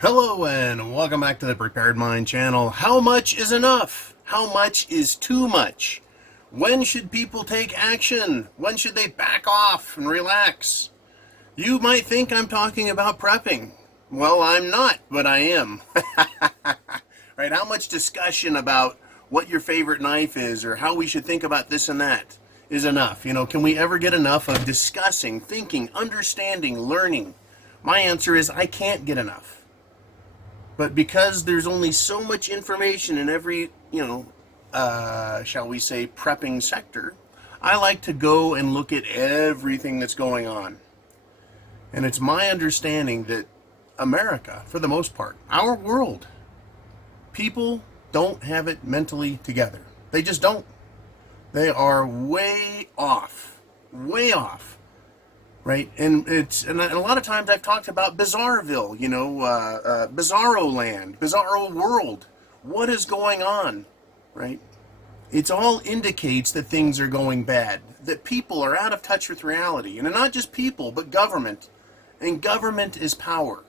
Hello and welcome back to the Prepared Mind channel. How much is enough? How much is too much? When should people take action? When should they back off and relax? You might think I'm talking about prepping. Well, I'm not, but I am. Right? How much discussion about what your favorite knife is or how we should think about this and that is enough? Can we ever get enough of discussing, thinking, understanding, learning? My answer is I can't get enough. But because there's only so much information in every, shall we say, prepping sector, I like to go and look at everything that's going on. And it's my understanding that America, for the most part, our world, people don't have it mentally together. They just don't. They are way off. Way off. Right, and a lot of times I've talked about Bizarreville, Bizarro Land, Bizarro World. What is going on, right? It all indicates that things are going bad, that people are out of touch with reality, and not just people, but government. And government is power.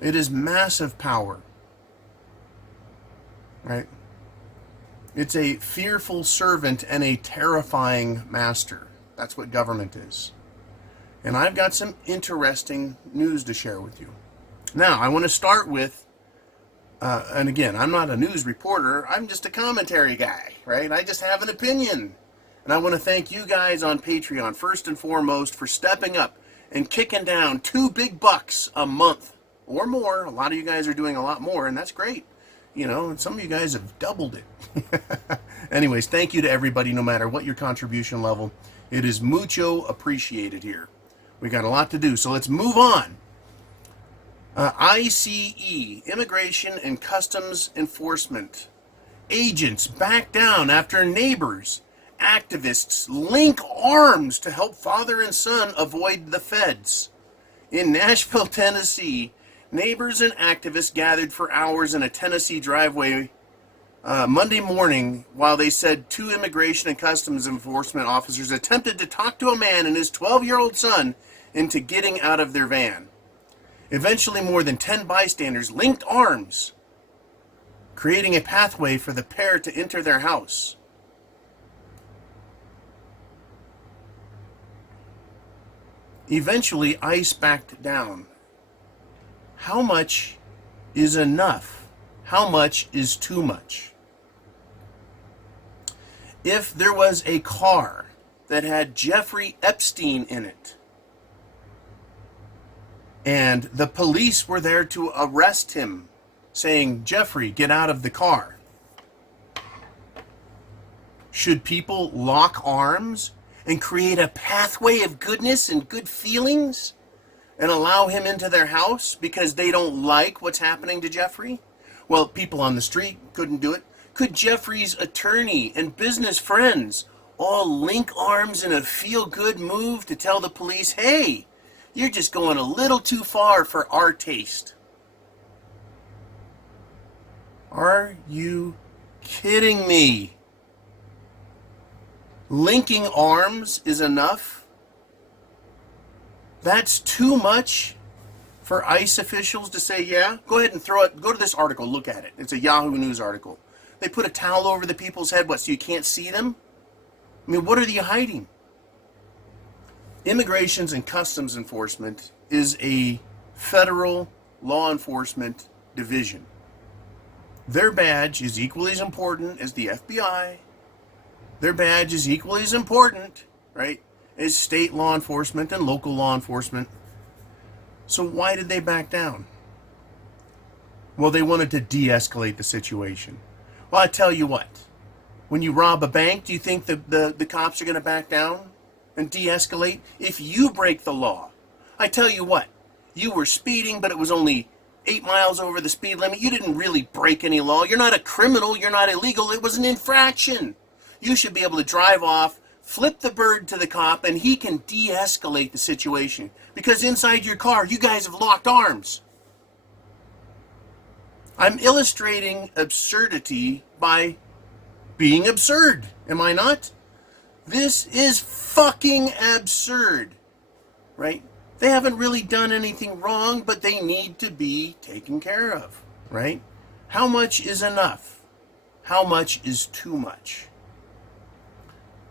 It is massive power, right? It's a fearful servant and a terrifying master. That's what government is. And I've got some interesting news to share with you. Now, I want to start with, and again, I'm not a news reporter, I'm just a commentary guy, right? I just have an opinion. And I want to thank you guys on Patreon, first and foremost, for stepping up and kicking down $2 a month or more. A lot of you guys are doing a lot more, and that's great. And some of you guys have doubled it. Anyways, thank you to everybody, no matter what your contribution level. It is mucho appreciated here. We got a lot to do, so let's move on. ICE, Immigration and Customs Enforcement. Agents back down after neighbors, activists link arms to help father and son avoid the feds. In Nashville, Tennessee, neighbors and activists gathered for hours in a Tennessee driveway Monday morning while they said two Immigration and Customs Enforcement officers attempted to talk to a man and his 12-year-old son into getting out of their van. Eventually, more than 10 bystanders linked arms, creating a pathway for the pair to enter their house. Eventually, ICE backed down. How much is enough? How much is too much? If there was a car that had Jeffrey Epstein in it, and the police were there to arrest him, saying, "Jeffrey, get out of the car," should people lock arms and create a pathway of goodness and good feelings and allow him into their house because they don't like what's happening to Jeffrey? Well, people on the street couldn't do it. Could Jeffrey's attorney and business friends all link arms in a feel-good move to tell the police, "Hey, you're just going a little too far for our taste"? Are you kidding me? Linking arms is enough? That's too much for ICE officials to say, yeah? Go ahead and throw it. Go to this article. Look at it. It's a Yahoo News article. They put a towel over the people's head, what, so you can't see them? I mean, what are you hiding? Immigrations and Customs Enforcement is a federal law enforcement division. Their badge is equally as important as the FBI. Their badge is equally as important, right, as state law enforcement and local law enforcement. So why did they back down? Well, they wanted to de-escalate the situation. Well, I tell you what, when you rob a bank, do you think the cops are going to back down and de-escalate? If you break the law, I tell you what, you were speeding, but it was only 8 miles over the speed limit. You didn't really break any law. You're not a criminal. You're not illegal. It was an infraction. You should be able to drive off, flip the bird to the cop, and he can de-escalate the situation. Because inside your car, you guys have locked arms. I'm illustrating absurdity by being absurd, am I not? This is fucking absurd, right? They haven't really done anything wrong, but they need to be taken care of, right? How much is enough? How much is too much?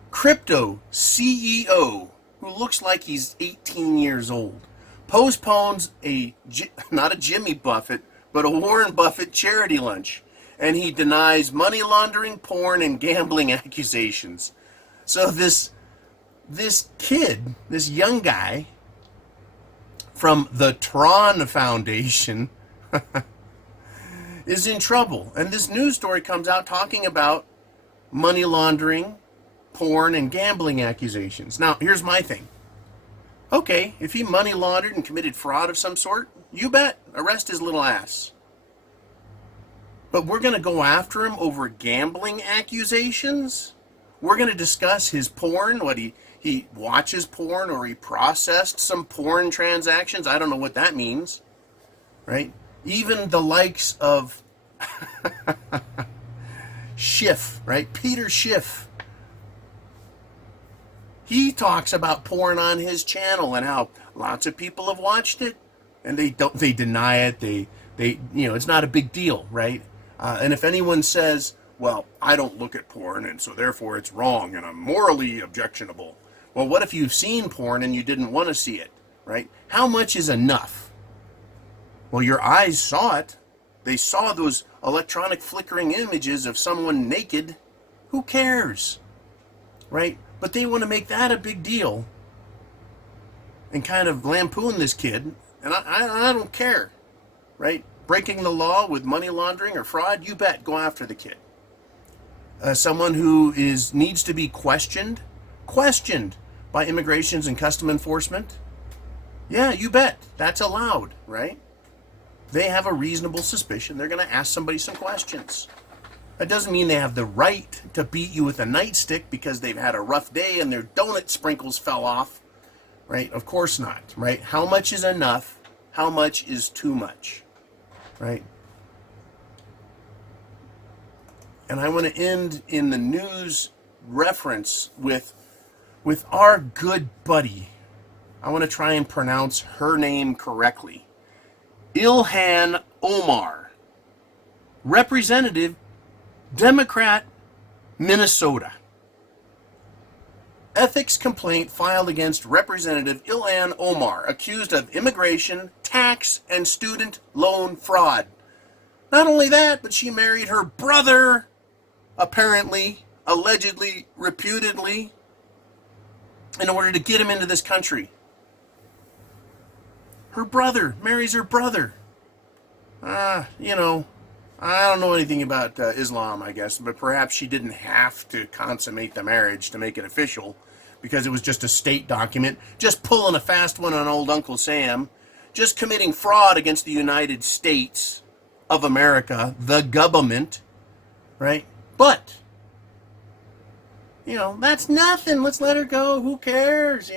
Crypto CEO, who looks like he's 18 years old, postpones not a Jimmy Buffett, but a Warren Buffett charity lunch, and he denies money laundering, porn, and gambling accusations. So this kid, this young guy from the Tron Foundation is in trouble. And this news story comes out talking about money laundering, porn, and gambling accusations. Now, here's my thing. Okay, if he money laundered and committed fraud of some sort, you bet, arrest his little ass. But we're going to go after him over gambling accusations? We're going to discuss his porn, what he watches porn, or he processed some porn transactions. I don't know what that means, right? Even the likes of Schiff, right? Peter Schiff. He talks about porn on his channel and how lots of people have watched it, and they deny it. They it's not a big deal, right? And if anyone says, well, I don't look at porn, and so therefore it's wrong, and I'm morally objectionable. Well, what if you've seen porn and you didn't want to see it, right? How much is enough? Well, your eyes saw it. They saw those electronic flickering images of someone naked. Who cares, right? But they want to make that a big deal and kind of lampoon this kid, and I don't care, right? Breaking the law with money laundering or fraud, you bet, go after the kid. Someone who needs to be questioned by Immigrations and Custom Enforcement, yeah, you bet, that's allowed, right? They have a reasonable suspicion. They're going to ask somebody some questions. That doesn't mean they have the right to beat you with a nightstick because they've had a rough day and their donut sprinkles fell off, right? Of course not, right? How much is enough? How much is too much, right? And I want to end in the news reference with our good buddy. I want to try and pronounce her name correctly. Ilhan Omar, Representative, Democrat, Minnesota. Ethics complaint filed against Representative Ilhan Omar, accused of immigration, tax, and student loan fraud. Not only that, but she married her brother, apparently, allegedly, reputedly, in order to get him into this country. Her brother marries her brother. I don't know anything about Islam, I guess, but perhaps she didn't have to consummate the marriage to make it official because it was just a state document, just pulling a fast one on old Uncle Sam, just committing fraud against the United States of America, the government, right? But, that's nothing. Let's let her go. Who cares?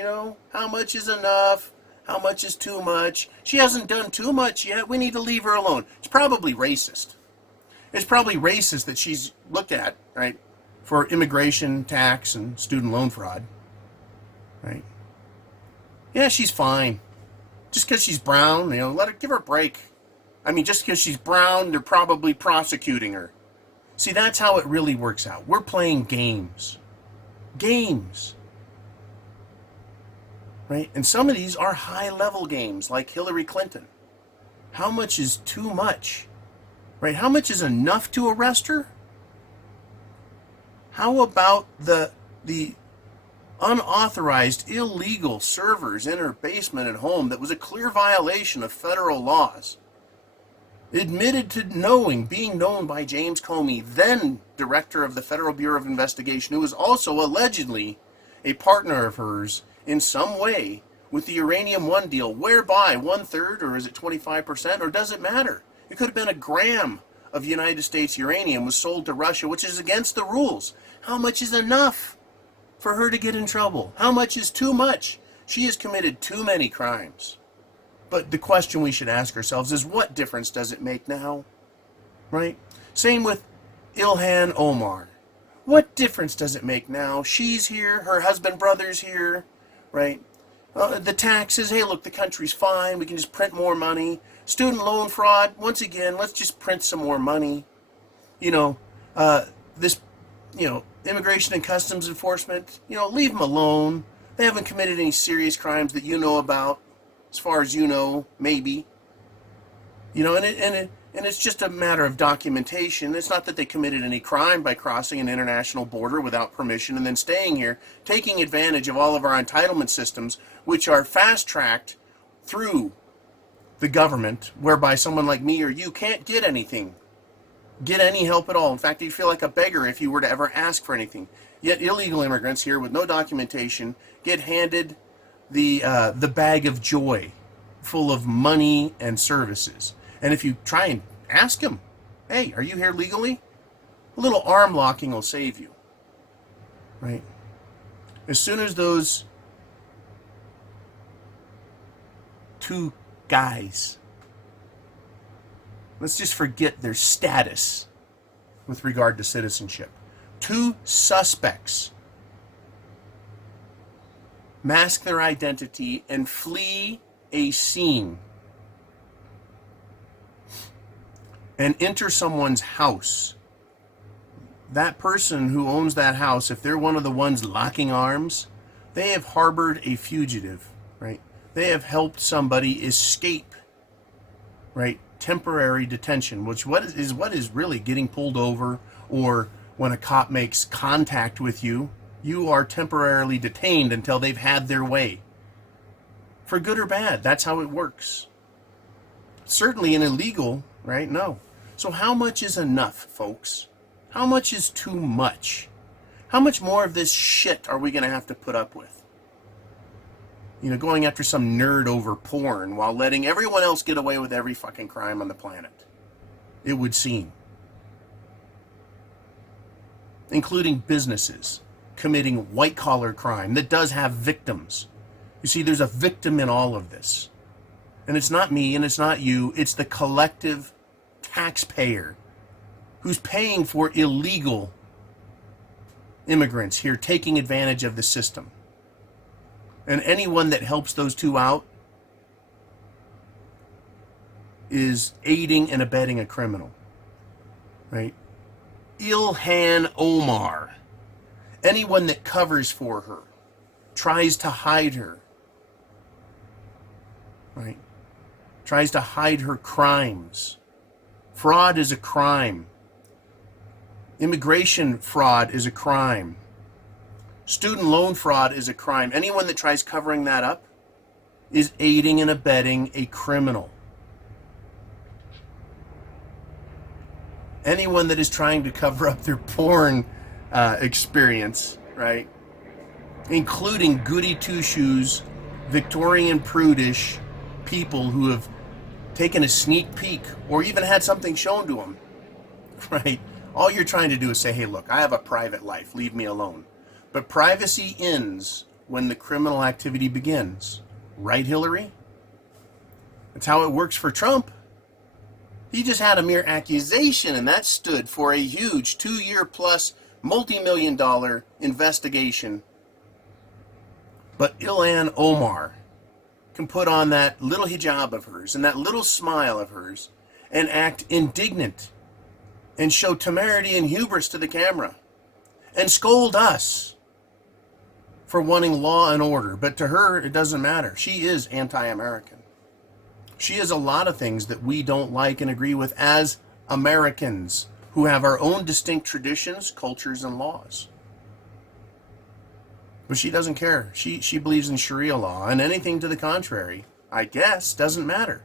How much is enough? How much is too much? She hasn't done too much yet. We need to leave her alone. It's probably racist. It's probably racist that she's looked at, right, for immigration, tax, and student loan fraud, right? Yeah, she's fine. Just because she's brown, give her a break. I mean, just because she's brown, they're probably prosecuting her. See, that's how it really works out. We're playing games. Games. Right? And some of these are high-level games, like Hillary Clinton. How much is too much? Right? How much is enough to arrest her? How about the unauthorized, illegal servers in her basement at home that was a clear violation of federal laws? Admitted to being known by James Comey, then director of the Federal Bureau of Investigation, who was also allegedly a partner of hers in some way with the Uranium One deal, whereby 1/3, or is it 25%, or does it matter? It could have been a gram of United States uranium was sold to Russia, which is against the rules. How much is enough for her to get in trouble? How much is too much? She has committed too many crimes. But the question we should ask ourselves is, what difference does it make now? Right? Same with Ilhan Omar. What difference does it make now? She's here, her husband, brother's here, right? The taxes, hey, look, the country's fine. We can just print more money. Student loan fraud, once again, let's just print some more money. You know, this, immigration and customs enforcement, leave them alone. They haven't committed any serious crimes that you know about, as far as you know, maybe. And it's just a matter of documentation. It's not that they committed any crime by crossing an international border without permission and then staying here, taking advantage of all of our entitlement systems, which are fast-tracked through the government, whereby someone like me or you can't get anything, get any help at all. In fact, you'd feel like a beggar if you were to ever ask for anything. Yet illegal immigrants here with no documentation get handed the bag of joy full of money and services. And if you try and ask them, hey, are you here legally? A little arm locking will save you, right? As soon as those two guys, let's just forget their status with regard to citizenship. Two suspects mask their identity and flee a scene and enter someone's house. That person who owns that house, if they're one of the ones locking arms, they have harbored a fugitive, right? They have helped somebody escape, right? Temporary detention, which what is really getting pulled over, or when a cop makes contact with you, you are temporarily detained until they've had their way. For good or bad, that's how it works. Certainly an illegal, right? No. So how much is enough, folks? How much is too much? How much more of this shit are we going to have to put up with? Going after some nerd over porn while letting everyone else get away with every fucking crime on the planet. It would seem. Including businesses committing white-collar crime that does have victims. You see, there's a victim in all of this. And it's not me and it's not you. It's the collective taxpayer who's paying for illegal immigrants here taking advantage of the system. And anyone that helps those two out is aiding and abetting a criminal. Right? Ilhan Omar. Anyone that covers for her, tries to hide her. Right? Tries to hide her crimes. Fraud is a crime. Immigration fraud is a crime. Student loan fraud is a crime. Anyone that tries covering that up is aiding and abetting a criminal. Anyone that is trying to cover up their porn experience, right? Including goody two-shoes, Victorian prudish people who have taken a sneak peek or even had something shown to them, right? All you're trying to do is say, hey, look, I have a private life. Leave me alone. But privacy ends when the criminal activity begins. Right, Hillary? That's how it works for Trump. He just had a mere accusation, and that stood for a huge 2-year-plus, multi-million-dollar investigation. But Ilhan Omar can put on that little hijab of hers and that little smile of hers and act indignant and show temerity and hubris to the camera and scold us for wanting law and order. But to her, it doesn't matter. She is anti-American. She is a lot of things that we don't like and agree with as Americans who have our own distinct traditions, cultures, and laws. But she doesn't care. She believes in Sharia law, and anything to the contrary, I guess, doesn't matter.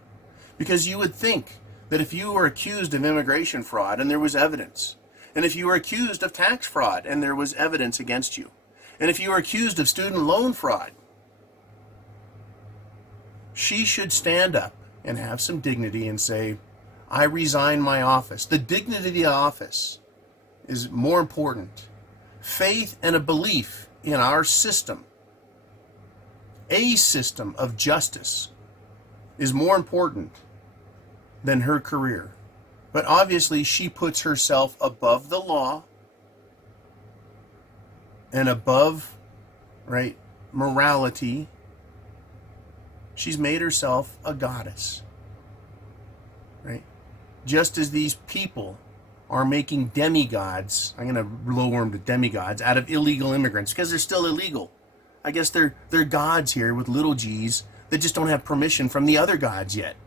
Because you would think that if you were accused of immigration fraud and there was evidence, and if you were accused of tax fraud and there was evidence against you, and if you were accused of student loan fraud, she should stand up and have some dignity and say, I resign my office. The dignity of the office is more important. Faith and a belief in our system, a system of justice, is more important than her career. But obviously she puts herself above the law and above, right, morality She's made herself a goddess, right? Just as these people are making demigods, I'm going to lower them to demigods, out of illegal immigrants because they're still illegal. I guess they're gods here with little g's that just don't have permission from the other gods yet,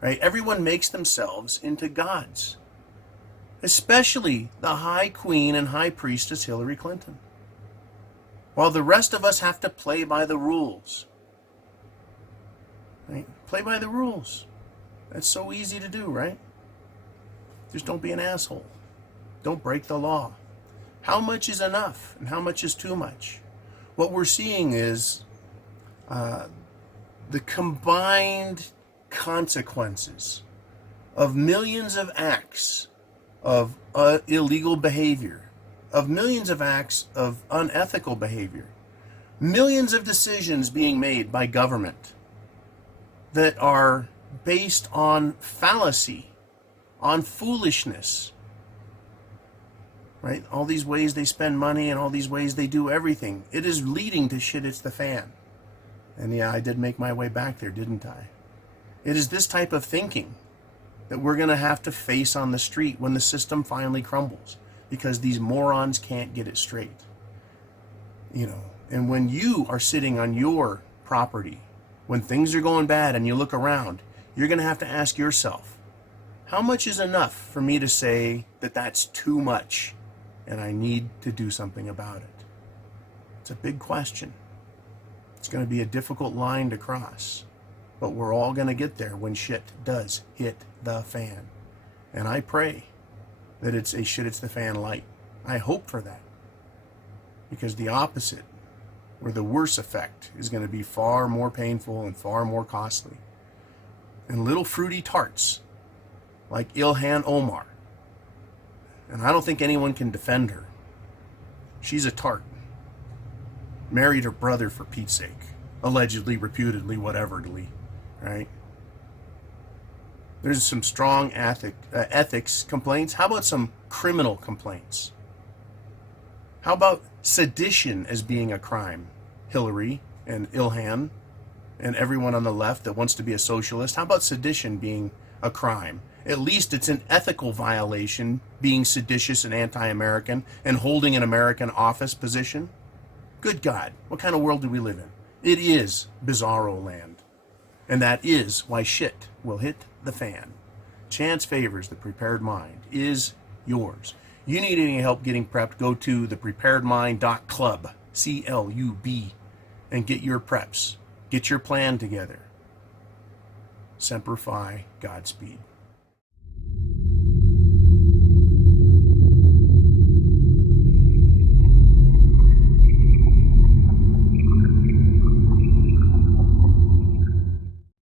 right? Everyone makes themselves into gods, especially the High Queen and High Priestess Hillary Clinton, while the rest of us have to play by the rules. Right? Play by the rules. That's so easy to do, right? Just don't be an asshole. Don't break the law. How much is enough and how much is too much? What we're seeing is the combined consequences of millions of acts of illegal behavior, of millions of acts of unethical behavior, millions of decisions being made by government that are based on fallacy, on foolishness, right? All these ways they spend money and all these ways they do everything. It is leading to shit hits the fan. And yeah, I did make my way back there, didn't I? It is this type of thinking that we're going to have to face on the street when the system finally crumbles, because these morons can't get it straight. You know, and when you are sitting on your property, when things are going bad and you look around, you're going to have to ask yourself, how much is enough for me to say that that's too much and I need to do something about it? It's a big question. It's going to be a difficult line to cross, but we're all going to get there when shit does hit the fan. And I pray that it's a shit hits the fan light. I hope for that, because the opposite, or the worse effect, is going to be far more painful and far more costly. And little fruity tarts like Ilhan Omar, and I don't think anyone can defend her. She's a tart. Married her brother, for Pete's sake. Allegedly, reputedly, whateverly, right? There's some strong ethics complaints. How about some criminal complaints? How about sedition as being a crime? Hillary and Ilhan and everyone on the left that wants to be a socialist. How about sedition being a crime? At least it's an ethical violation, being seditious and anti-American and holding an American office position. Good God, what kind of world do we live in? It is bizarro land. And that is why shit will hit the fan. Chance Favors, The Prepared Mind, is yours. You need any help getting prepped, go to thepreparedmind.club, C-L-U-B, and get your preps. Get your plan together. Semper Fi, Godspeed.